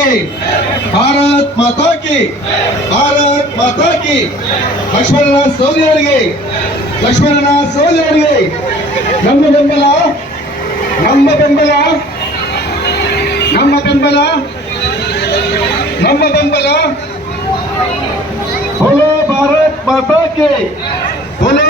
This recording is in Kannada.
की ಭಾರತ್ ಮಾತಾ ಕಿ ಭಾರತ್ ಮಾತಾ ಕಿ ಲಕ್ಷ್ಮಣನಾಥ ಸವದಿ ಅವರಿಗೆ ಲಕ್ಷ್ಮಣನಾಥ ಸವದಿ ಅವರಿಗೆ ನಮ್ಮ ಬೆಂಬಲ ನಮ್ಮ ಬೆಂಬಲ ನಮ್ಮ ಬೆಂಬಲ ನಮ್ಮ ಬೆಂಬಲ बोलो भारत माता के बोलो